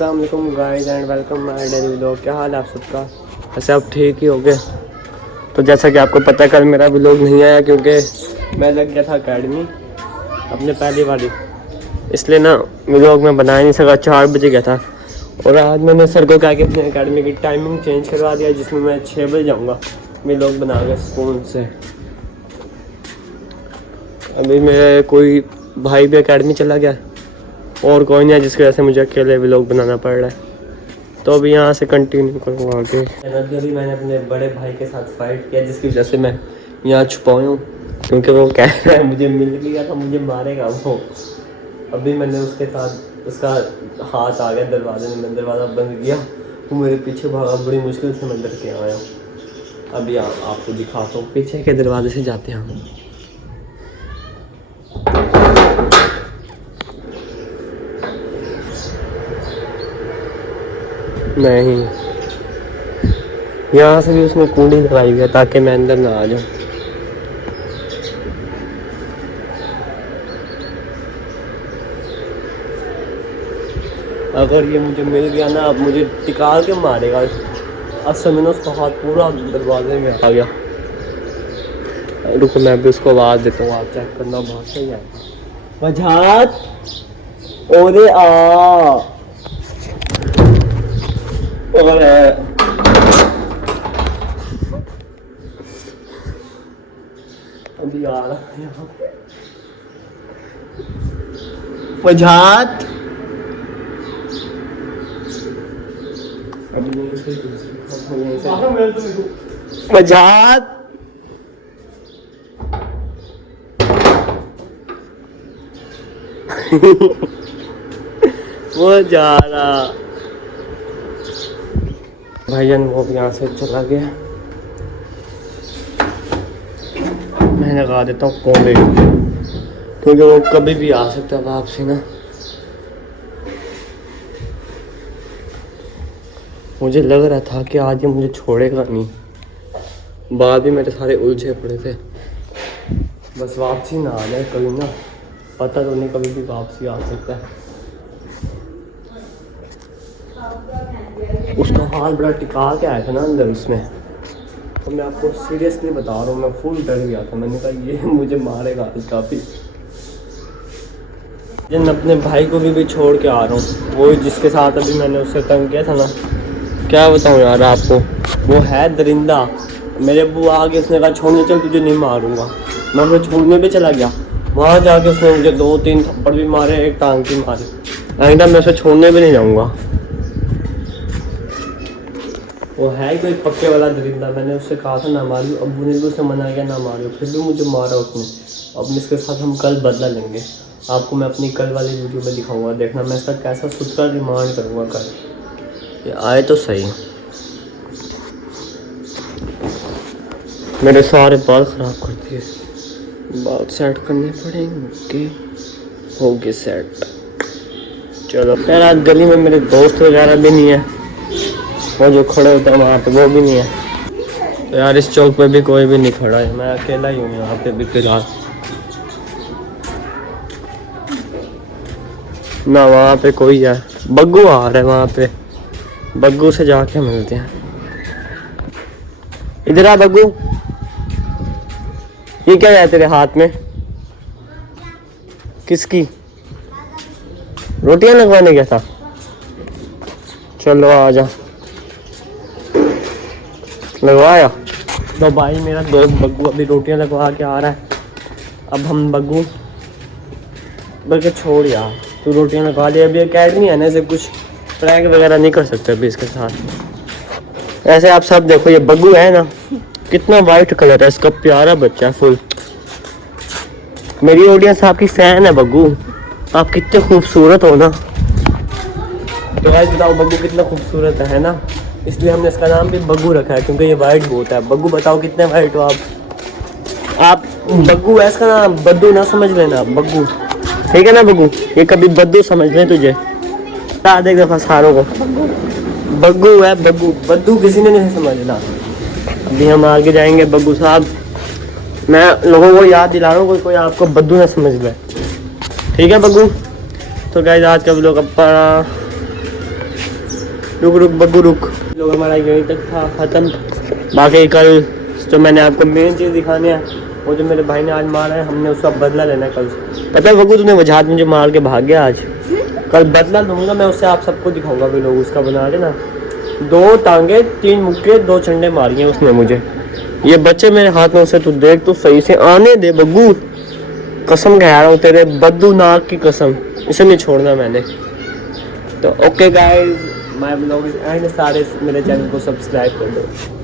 अस्सलामुअलैकुम guys and welcome my daily vlog. क्या हाल है आप सबका? वैसे आप ठीक ही होंगे। तो जैसा कि आपको पता है कल मेरा व्लॉग नहीं आया क्योंकि मैं लग गया था अकेडमी अपने पहली वाली, इसलिए ना व्लॉग में बना ही नहीं सका। 4 बजे गया था और आज मैंने सर को कहा कि अपने अकेडमी की टाइमिंग चेंज करवा दिया, जिसमें मैं 6 बजे जाऊँगा व्लॉग बना कर स्कूल से। अभी मेरे कोई भाई भी अकेडमी चला गया और कोई नहीं है, जिसकी वजह से मुझे अकेले व्लॉग बनाना पड़ रहा है। तो अभी यहाँ से कंटिन्यू करूँगा आगे। अभी मैंने अपने बड़े भाई के साथ फाइट किया, जिसकी वजह से मैं यहाँ छुपा हूँ क्योंकि वो कह रहा है मुझे मिल गया था, मुझे मारेगा वो। अभी मैंने उसके साथ उसका हाथ आ गया दरवाजे में, मैं दरवाज़ा बंद किया, वो मेरे पीछे भागा, बड़ी मुश्किल से मैं अंदर के आया। अभी आपको दिखाता हूँ, पीछे के दरवाजे से जाते हैं हम। नहीं, यहाँ से भी उसने कुंडी लगाई हुई है ताकि मैं अंदर ना आ जाऊँ। अगर ये मुझे मिल गया ना, अब मुझे टिका के मारेगा। असल में ना उसका हाथ पूरा दरवाजे में आ गया। रुको मैं भी उसको आवाज़ देता हूँ, आप चेक करना, बहुत सही है। वजाहत ओरे आ और अभी आ रहा है यहाँ पे वजाहत। अभी नहीं से वजाहत वो जा रहा भाईजान, वो यहाँ से चला गया। मैं लगा देता हूँ कोने क्योंकि वो कभी भी आ सकता है वापसी ना। मुझे लग रहा था कि आज ये मुझे छोड़ेगा नहीं, बाद भी मेरे सारे उलझे पड़े थे। बस वापसी ना आ जाए कभी ना, पता तो नहीं, कभी भी वापसी आ सकता है। उसका हाथ बड़ा टिका के आया था ना अंदर उसमें, तो मैं आपको सीरियसली बता रहा हूँ, मैं फुल डर गया था। मैंने कहा ये मुझे मारेगा आज काफ़ी। मैं अपने भाई को भी छोड़ के आ रहा हूँ, वो जिसके साथ अभी मैंने उससे तंग किया था ना, क्या बताऊँ यार आपको, वो है दरिंदा। मेरे अब्बू आके उसने कहा छोड़ने चल, तुझे नहीं मारूंगा। मैं उसे छोड़ने भी चला गया, वहाँ जाके उसने मुझे 2-3 थप्पड़ भी मारे, एक टांग की मारी। आइंदा मैं उसे छोड़ने भी नहीं जाऊँगा। वो है कोई पक्के वाला दरिंदा। मैंने उससे कहा था ना मारियो, अब्बू ने भी उसे मना किया ना मारियो, फिर भी मुझे मारा उसने। अब इसके साथ हम कल बदला लेंगे। आपको मैं अपनी कल वाली वीडियो में दिखाऊंगा, देखना मैं इसका कैसा सुथरा रिमांड करूँगा कल। ये आए तो सही। मेरे सारे बाल ख़राब कर दिए, बाल सेट करने पड़ेंगे। हो गए सेट। चलो यार, आज गली में मेरे दोस्त वगैरह भी नहीं है, वो जो खड़े होते हैं वहाँ पे वो भी नहीं है। तो यार इस चौक पे भी कोई भी नहीं खड़ा है, मैं अकेला ही हूँ यहाँ पे भी फिलहाल ना। वहाँ पे कोई है, बग्गू आ रहा है वहाँ पे, बग्गू से जाके मिलते हैं। इधर आ बग्गू, ये क्या है तेरे हाथ में? किसकी? रोटियां लगवाने गया था? चलो आ जा, लगवाया। तो भाई मेरा दोस्त बग्गू अभी रोटियां लगवा के आ रहा है। अब हम बग्गू बल्कि छोड़ यार, तू रोटियां लगवा दे। अभी अकेडमी आने से कुछ प्रैंक वगैरह नहीं कर सकते अभी इसके साथ। ऐसे आप सब देखो, ये बग्गू है ना, कितना वाइट कलर है इसका, प्यारा बच्चा है फुल। मेरी ऑडियंस आपकी फैन है बग्गू, आप कितने खूबसूरत हो ना। तो गाइस बताओ बग्गू कितना खूबसूरत है ना, इसलिए हमने इसका नाम भी बग्गू रखा है क्योंकि ये वाइट बहुत है। बग्गू बताओ कितने वाइट हो आप बग्गू है इसका नाम, बद्दू ना समझ लेना, बग्गू, ठीक है ना बग्गू? ये कभी बद्दू समझ ले तुझे, बता दे एक दफा सारों को, बग्गू है बग्गू, बद्दू किसी ने नहीं समझना। अभी हम आगे जाएंगे बग्गू साहब, मैं लोगों को याद दिला रहा हूँ, कोई आपको बद्दू ना समझ ले, ठीक है बग्गू? तो गाइस आज का व्लॉग अपना रुक रुक बग्गू रुक। लोग हमारा यहीं तक था ख़त्म। बाकी कल तो मैंने आपको मेन चीज़ दिखानी है, वो जो मेरे भाई ने आज मारा है, हमने उसका बदला लेना है कल से। पता है बग्गू तूने वजह मुझे मार के भाग गया आज। कल बदला लूँगा मैं उससे, आप सबको दिखाऊंगा भी लोग उसका बना के ना। 2 टांगे 3 मुक्के 2 चंडे मारी हैं उसने मुझे। ये बच्चे मेरे हाथ में, उसे तू देख तो सही से आने दे बग्गू, कसम कह रहा हूँ तेरे बद्दू नाक की कसम, इसे नहीं छोड़ना मैंने। तो okay guys, my blog is and. सारे मेरे चैनल को सब्सक्राइब कर दो।